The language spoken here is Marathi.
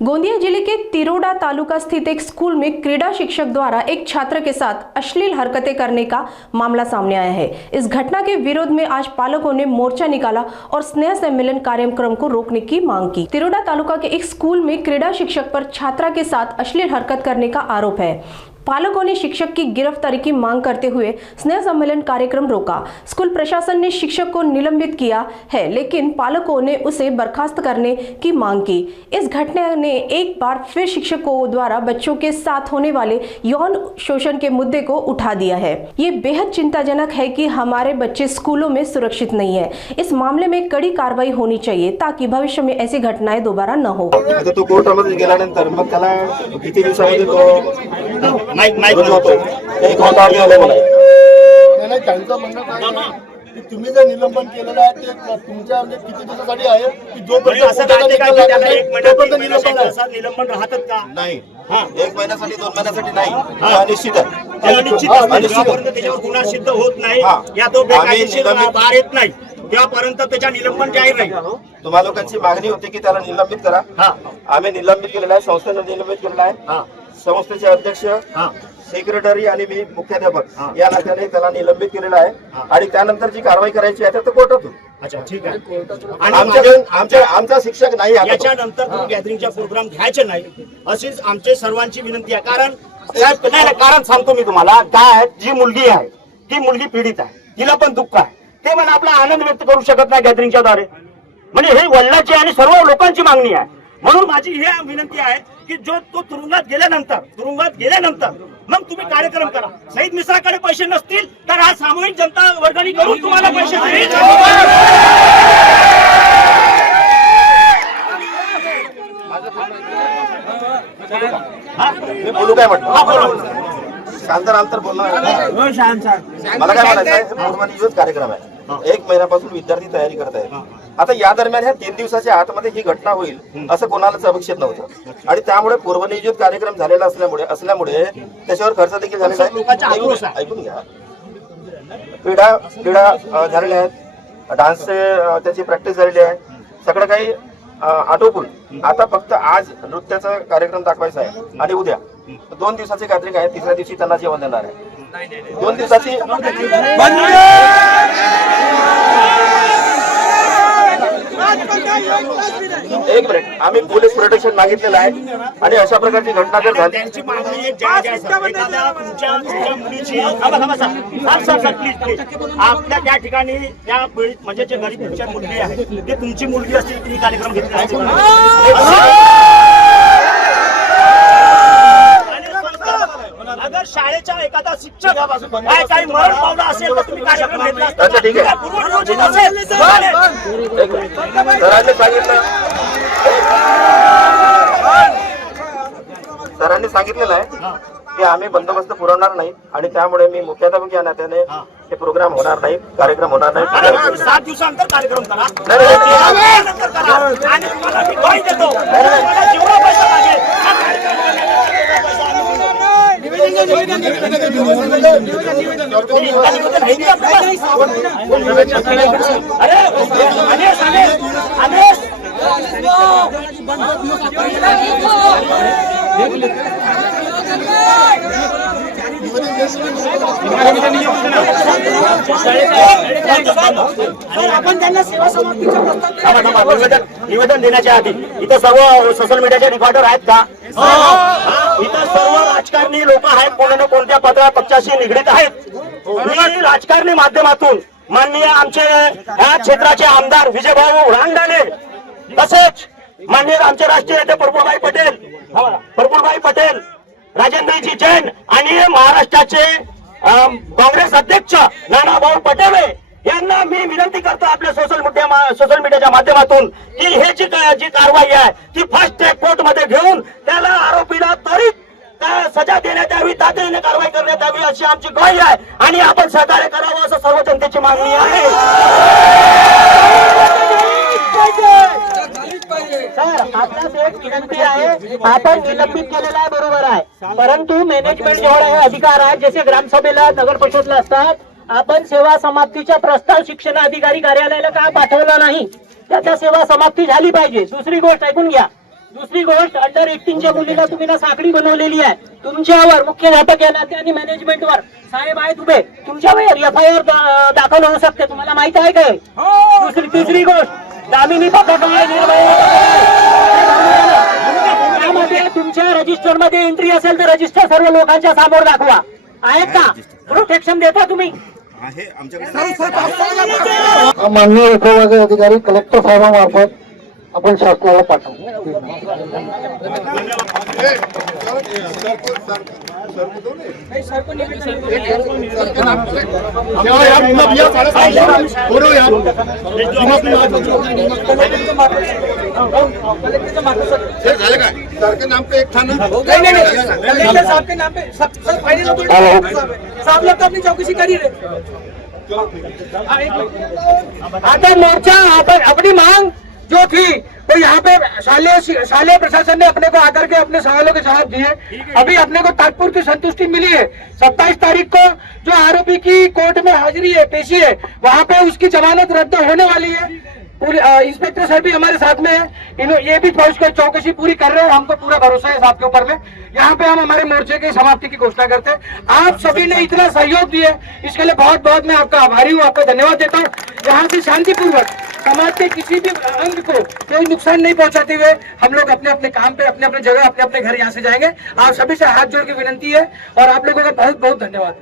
गोंदिया जिले के तिरोडा तालुका स्थित एक स्कूल में क्रीड़ा शिक्षक द्वारा एक छात्र के साथ अश्लील हरकतें करने का मामला सामने आया है। इस घटना के विरोध में आज पालकों ने मोर्चा निकाला और स्नेह सम्मेलन कार्यक्रम को रोकने की मांग की। तिरोडा तालुका के एक स्कूल में क्रीड़ा शिक्षक पर छात्रा के साथ अश्लील हरकत करने का आरोप है। पालकों ने शिक्षक की गिरफ्तारी की मांग करते हुए स्नेह सम्मेलन कार्यक्रम रोका। स्कूल प्रशासन ने शिक्षक को निलंबित किया है, लेकिन पालकों ने उसे बर्खास्त करने की मांग की। इस घटना ने एक बार फिर शिक्षकों द्वारा बच्चों के साथ होने वाले यौन शोषण के मुद्दे को उठा दिया है। ये बेहद चिंताजनक है कि हमारे बच्चे स्कूलों में सुरक्षित नहीं है। इस मामले में कड़ी कार्रवाई होनी चाहिए ताकि भविष्य में ऐसी घटनाएं दोबारा न हो। तो कोर्टामध्ये गेल्यानंतर मग त्याला किती दिवसामध्ये तो माईक होतो एक होता नाही त्यांचं म्हणणं काय आहे की तुम्ही जे निलंबन केलेलं आहे ते तुमच्या म्हणजे किती दिवसासाठी आहे की जोपर्यंत निलंबन राहतात का नाही 1 महिन्यासाठी 2 महिन्यासाठी नाही अनिश्चित आहे अनिश्चित त्याच्यावर गुन्हा सिद्ध होत नाही या तो बेकायदेशीर बाहेर येत नाही त्यापर्यंत त्याच्या निलंबन जाहीर नाही। तुम्हा लोकांची मागणी होती की त्याला निलंबित करा। आम्ही निलंबित केलेलं आहे, संस्थेने निलंबित केलेलं आहे। संस्थेचे अध्यक्ष सेक्रेटरी आणि मी मुख्याध्यापक या नात्याने त्याला निलंबित केलेलं आहे आणि त्यानंतर जी कारवाई करायची आहे ते कोर्टातून। अच्छा ठीक आहे। आणि आमचा शिक्षक नाही याच्यानंतर गॅदरिंगचा प्रोग्राम घ्यायचे नाही अशीच आमचे सर्वांची विनंती आहे। कारण सांगतो मी तुम्हाला काय जी मुलगी आहे ती मुलगी पीडित आहे, तिला पण दुःख आहे, ते पण आपला आनंद व्यक्त करू शकत नाही गॅदरिंगच्या द्वारे। म्हणजे हे वडिलांची आणि सर्व लोकांची मागणी आहे। म्हणून माझी ही विनंती आहे की जो तो तुरुंगात गेल्यानंतर मग तुम्ही कार्यक्रम करा। शहीद मिश्राकडे पैसे नसतील तर हा सामूहिक जनता वर्गणी करून तुम्हाला पैसे देईल। बोलू काय म्हटलं शांतरांतर बोलणार मला काय म्हणायचं आहे, पूर्वनियोजित कार्यक्रम आहे। 1 महिन्यापासून विद्यार्थी तयारी करत आहेत। आता या दरम्यान ह्या 3 दिवसाच्या आतमध्ये ही घटना होईल असं कोणालाच अपेक्षित नव्हतं आणि त्यामुळे पूर्वनियोजित कार्यक्रम झालेला असल्यामुळे त्याच्यावर खर्च देखील झालेला आहे। ऐकून घ्या, क्रीडा झालेल्या आहेत, डान्सचे त्याची प्रॅक्टिस झालेली आहे, सगळं काही आटोपून आता फक्त आज नृत्याचा कार्यक्रम दाखवायचा आहे आणि उद्या 2 दिवसाची गॅदरिंग आहे। 3ऱ्या दिवशी त्यांना जेवण देणार आहे। 2 दिवसाची एक मिनिट, आम्ही पोलीस प्रोटेक्शन मागितलेलं आहे आणि अशा प्रकारची घटना जर झाली त्यांची मागणी आपल्या त्या ठिकाणी त्या म्हणजे जे गरीब तुमच्या मुलगी आहे ते तुमची मुलगी असतील तुम्ही कार्यक्रम घेतला अगर शाळेच्या एखादा शिक्षक काही मरण पावला असेल तर तुम्ही कार्यक्रम घेतला अच्छा ठीक आहे। सरांनी सांगितलेलं आहे की आम्ही बंदोबस्त पुरवणार नाही आणि त्यामुळे मी मुख्याध्यापक या नात्याने हे प्रोग्राम होणार नाही, कार्यक्रम होणार नाही। 7 दिवसानंतर कार्यक्रम करा आणि तुम्हाला मी ग्वाही देतो जेवढा पैसा लागेल आपण त्यांना सेवा समाप्तीच्या निवेदन देण्याच्या आधी इथं सर्व सोशल मीडियाचे रिपोर्टर आहेत का? इथं सर्व राजकारणी लोक आहेत, कोणा ना कोणत्या पक्षाशी निगडीत आहेत। मी राजकारणी माध्यमातून माननीय आमचे या क्षेत्राचे आमदार विजयभाऊ रांगडाले तसेच माननीय आमचे राष्ट्रीय नेते प्रफुल्लभाई पटेल, राजेंद्रजी जैन आणि महाराष्ट्राचे काँग्रेस अध्यक्ष नानाभाऊ पटोले यांना मी विनंती करतो आपल्या सोशल मीडियाच्या माध्यमातून की हे जी कारवाई आहे ती फास्ट ट्रॅक कोर्ट मध्ये घेऊन त्याला आरोपीला त्वरित सजा देण्यात यावी, तातडीने कारवाई करण्यात यावी अशी आमची ग्वाही आहे आणि आपण सहकार्य करावं असं सर्व जनतेची मागणी आहे। सर आपल्यास एक विनंती आहे, आपण निलंबित केलेला आहे बरोबर आहे, परंतु मॅनेजमेंट जेवढे हे अधिकार आहेत जसे ग्रामसभेला नगर परिषदला असतात आपण सेवा समाप्तीचा प्रस्ताव शिक्षण अधिकारी कार्यालयाला का पाठवला नाही, त्याचा सेवा समाप्ती झाली पाहिजे। दुसरी गोष्ट ऐकून घ्या, दुसरी गोष्ट, अंडर 18च्या मुलीला तुम्ही ना साखळी बनवलेली आहे. तुमच्यावर मुख्याध्यापक या नाते आणि मॅनेजमेंटवर साहेब आहेत उभे, तुमच्यावर FIR दाखल होऊ शकते. तुम्हाला माहित आहे काय? तिसरी गोष्ट, दामिनी पथकाय त्यामध्ये तुमच्या रजिस्टर मध्ये एंट्री असेल तर रजिस्टर सर्व लोकांच्या समोर दाखवा. आहेत का? प्रोटेक्शन देता तुम्ही? माननीय विभागीय अधिकारी कलेक्टर साहेबांमार्फत आपण शासनाला पाठवू. के नाम पे एक था ना? कलेक्टर साहब के नाम पे सब फाइनल साहब लोग तो अपनी चौकसी कर ही रहे. आता मोर्चा अपनी मांग जो थी तो यहाँ पे शालेय प्रशासन ने अपने को आकर के अपने सवालों के जवाब दिए. अभी अपने को तात्पुरती संतुष्टि मिली है. 27 तारीख को जो आरोपी की कोर्ट में हाजिरी है, पेशी है, वहाँ पे उसकी जमानत रद्द होने वाली है. इंस्पेक्टर साहब भी हमारे साथ में है. ये भी पहुंच कर चौकसी पूरी कर रहे हैं. हमको पूरा भरोसा है साहब के ऊपर में. यहाँ पे हम हमारे मोर्चे की समाप्ति की घोषणा करते हैं. आप सभी ने इतना सहयोग दिया, इसके लिए बहुत बहुत मैं आपका आभारी हूँ, आपका धन्यवाद देता हूँ. यहाँ से शांतिपूर्वक समाज के किसी भी अंग को कोई नुकसान नहीं पहुंचाते हुए हम लोग अपने अपने काम पे, अपने अपने जगह, अपने अपने घर यहाँ से जाएंगे. आप सभी से हाथ जोड़ के विनती है और आप लोगों का बहुत बहुत धन्यवाद.